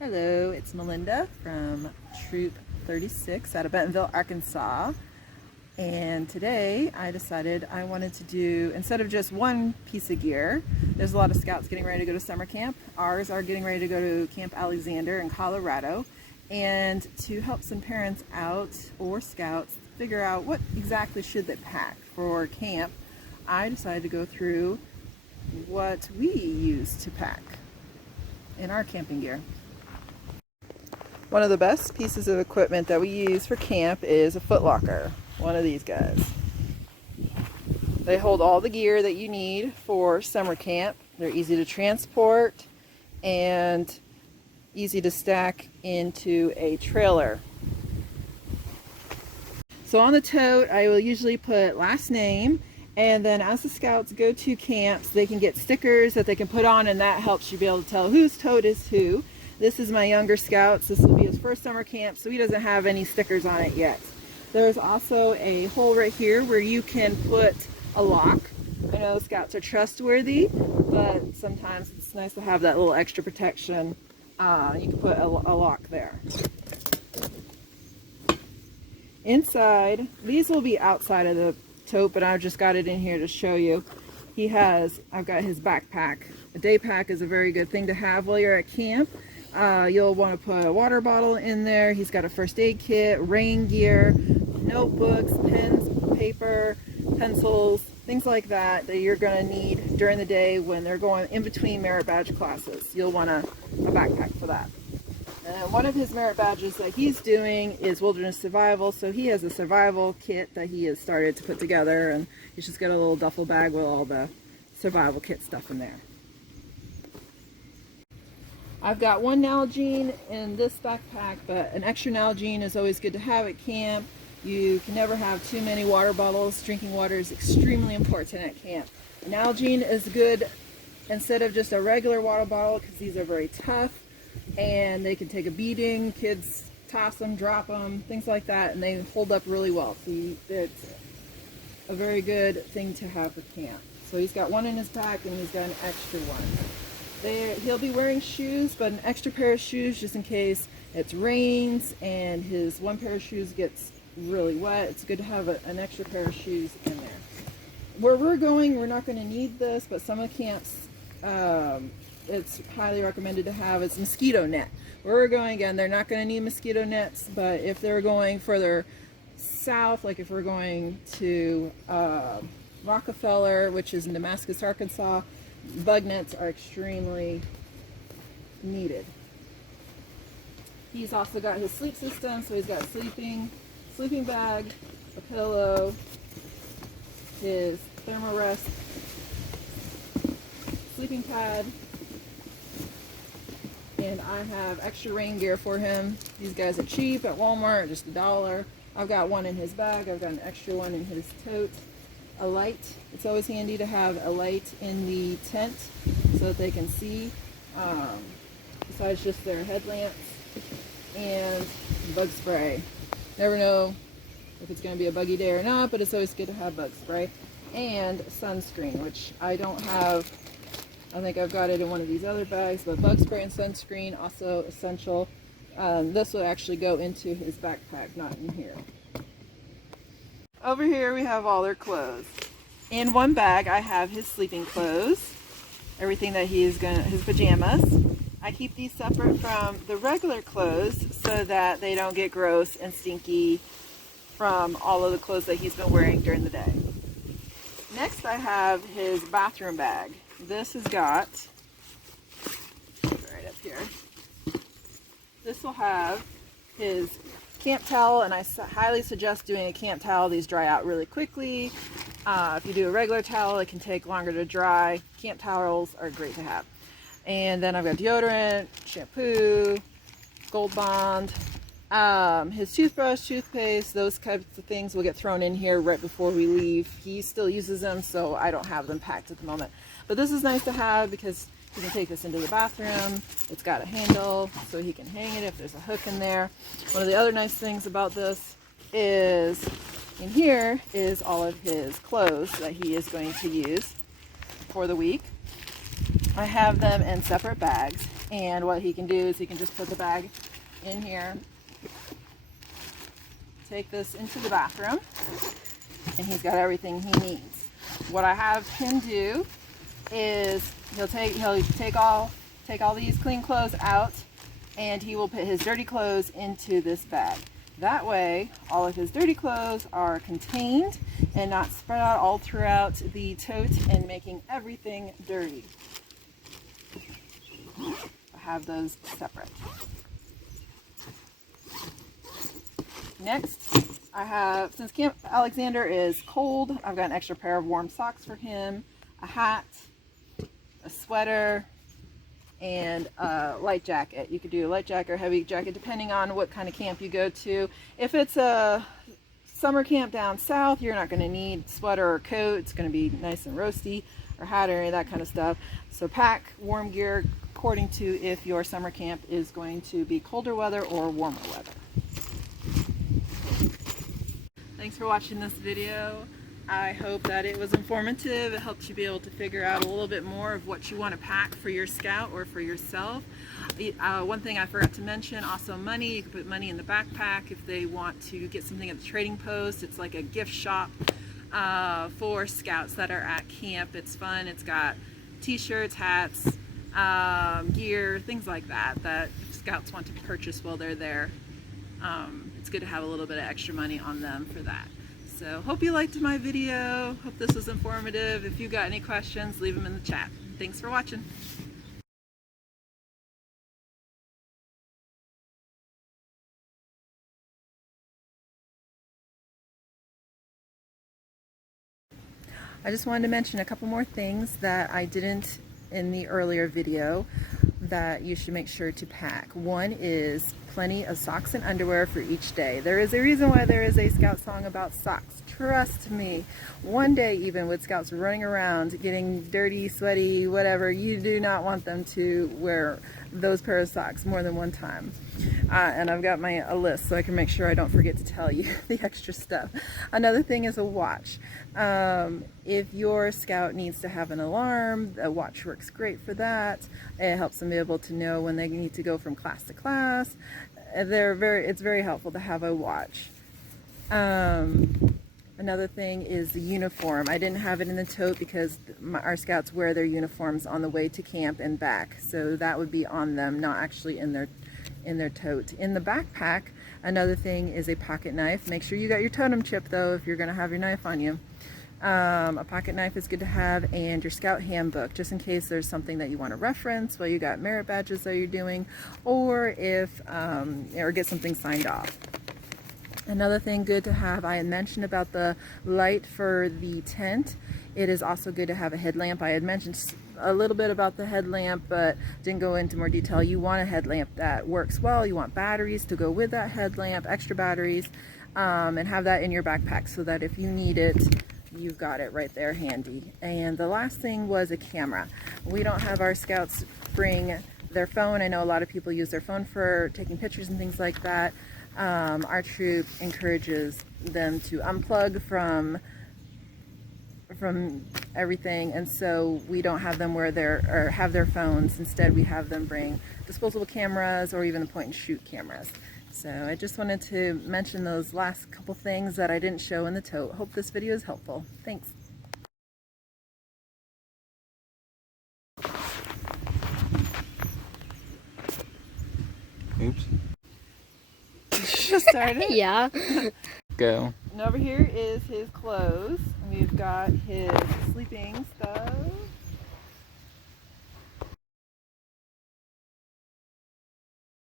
Hello, it's Melinda from Troop 36 out of Bentonville, Arkansas. And today I decided I wanted to do, instead of just one piece of gear, there's a lot of scouts getting ready to go to summer camp. Ours are getting ready to go to Camp Alexander in Colorado. And to help some parents out or scouts figure out what exactly should they pack for camp, I decided to go through what we use to pack in our camping gear. One of the best pieces of equipment that we use for camp is a foot locker, one of these guys. They hold all the gear that you need for summer camp. They're easy to transport and easy to stack into a trailer. So on the tote, I will usually put last name, and then as the scouts go to camps, they can get stickers that they can put on, and that helps you be able to tell whose tote is who. This is my younger scouts. This will be his first summer camp, so he doesn't have any stickers on it yet. There's also a hole right here where you can put a lock. I know scouts are trustworthy, but sometimes it's nice to have that little extra protection. You can put a lock there. Inside, these will be outside of the tote, but I've just got it in here to show you. I've got his backpack. A day pack is a very good thing to have while you're at camp. You'll want to put a water bottle in there. He's got a first aid kit, rain gear, notebooks, pens, paper, pencils, things like that you're going to need during the day when they're going in between merit badge classes. You'll want a backpack for that. And one of his merit badges that he's doing is wilderness survival, so he has a survival kit that he has started to put together, and he's just got a little duffel bag with all the survival kit stuff in there. I've got one Nalgene in this backpack, but an extra Nalgene is always good to have at camp. You can never have too many water bottles. Drinking water is extremely important at camp. A Nalgene is good instead of just a regular water bottle because these are very tough and they can take a beating. Kids toss them, drop them, things like that, and they hold up really well. So it's a very good thing to have for camp. So he's got one in his pack and he's got an extra one. He'll be wearing shoes, but an extra pair of shoes just in case it rains and his one pair of shoes gets really wet. It's good to have an extra pair of shoes in there. Where we're going, we're not going to need this, but some of the camps, it's highly recommended to have. It's mosquito net. Where we're going, again, they're not going to need mosquito nets, but if they're going further south, like if we're going to Rockefeller, which is in Damascus, Arkansas, bug nets are extremely needed. He's also got his sleep system, so he's got sleeping bag, a pillow, his Thermarest sleeping pad, and I have extra rain gear for him. These guys are cheap at Walmart, just $1. I've got one in his bag, I've got an extra one in his tote. A light. It's always handy to have a light in the tent so that they can see, besides just their headlamps, and bug spray. Never know if it's going to be a buggy day or not, but it's always good to have bug spray. And sunscreen, which I don't have. I think I've got it in one of these other bags, but bug spray and sunscreen also essential. This will actually go into his backpack, not in here. Over here we have all their clothes. In one bag I have his sleeping clothes, everything that his pajamas. I keep these separate from the regular clothes so that they don't get gross and stinky from all of the clothes that he's been wearing during the day. Next I have his bathroom bag. This has got, right up here, this will have his camp towel, and I highly suggest doing a camp towel. These dry out really quickly. If you do a regular towel, it can take longer to dry. Camp towels are great to have. And then I've got deodorant, shampoo, Gold Bond, his toothbrush, toothpaste, those types of things will get thrown in here right before we leave. He still uses them, so I don't have them packed at the moment. But this is nice to have because you can take this into the bathroom. It's got a handle so he can hang it if there's a hook in there. One of the other nice things about this is in here is all of his clothes that he is going to use for the week. I have them in separate bags. And what he can do is he can just put the bag in here, take this into the bathroom, and he's got everything he needs. What I have him do is he'll take all these clean clothes out, and he will put his dirty clothes into this bag. That way, all of his dirty clothes are contained and not spread out all throughout the tote and making everything dirty. I have those separate. Next, I have, since Camp Alexander is cold, I've got an extra pair of warm socks for him, a hat, a sweater, and a light jacket. You could do a light jacket or heavy jacket depending on what kind of camp you go to. If it's a summer camp down south, you're not going to need sweater or coat. It's going to be nice and roasty, or hat, or any of that kind of stuff. So pack warm gear according to if your summer camp is going to be colder weather or warmer weather. Thanks for watching this video. I hope that it was informative. It helped you be able to figure out a little bit more of what you want to pack for your scout or for yourself. One thing I forgot to mention, also money. You can put money in the backpack if they want to get something at the trading post. It's like a gift shop for scouts that are at camp. It's fun. It's got t-shirts, hats, gear, things like that that scouts want to purchase while they're there. It's good to have a little bit of extra money on them for that. So hope you liked my video. Hope this was informative. If you got any questions, leave them in the chat. Thanks for watching. I just wanted to mention a couple more things that I didn't in the earlier video that you should make sure to pack. One is plenty of socks and underwear for each day. There is a reason why there is a scout song about socks. Trust me. One day, even with scouts running around getting dirty, sweaty, whatever, you do not want them to wear those pair of socks more than one time. And I've got a list so I can make sure I don't forget to tell you the extra stuff. Another thing is a watch. If your scout needs to have an alarm, a watch works great for that. It helps them be able to know when they need to go from class to class. It's very helpful to have a watch. Another thing is the uniform. I didn't have it in the tote because our scouts wear their uniforms on the way to camp and back. So that would be on them, not actually in their tote. In the backpack, another thing is a pocket knife. Make sure you got your totem chip though if you're going to have your knife on you. A pocket knife is good to have, and your scout handbook, just in case there's something that you want to reference while you got merit badges that you're doing, or if or get something signed off. Another thing good to have, I had mentioned about the light for the tent. It is also good to have a headlamp. I had mentioned a little bit about the headlamp, but didn't go into more detail. You want a headlamp that works well. You want batteries to go with that headlamp, extra batteries, and have that in your backpack so that if you need it, you've got it right there handy. And the last thing was a camera. We don't have our scouts bring their phone. I know a lot of people use their phone for taking pictures and things like that. Our troop encourages them to unplug from everything, and so we don't have them have their phones. Instead, we have them bring disposable cameras or even the point and shoot cameras. So I just wanted to mention those last couple things that I didn't show in the tote. Hope this video is helpful. Thanks. Oops. Just started. Yeah. Go. And over here is his clothes. We've got his sleeping stuff.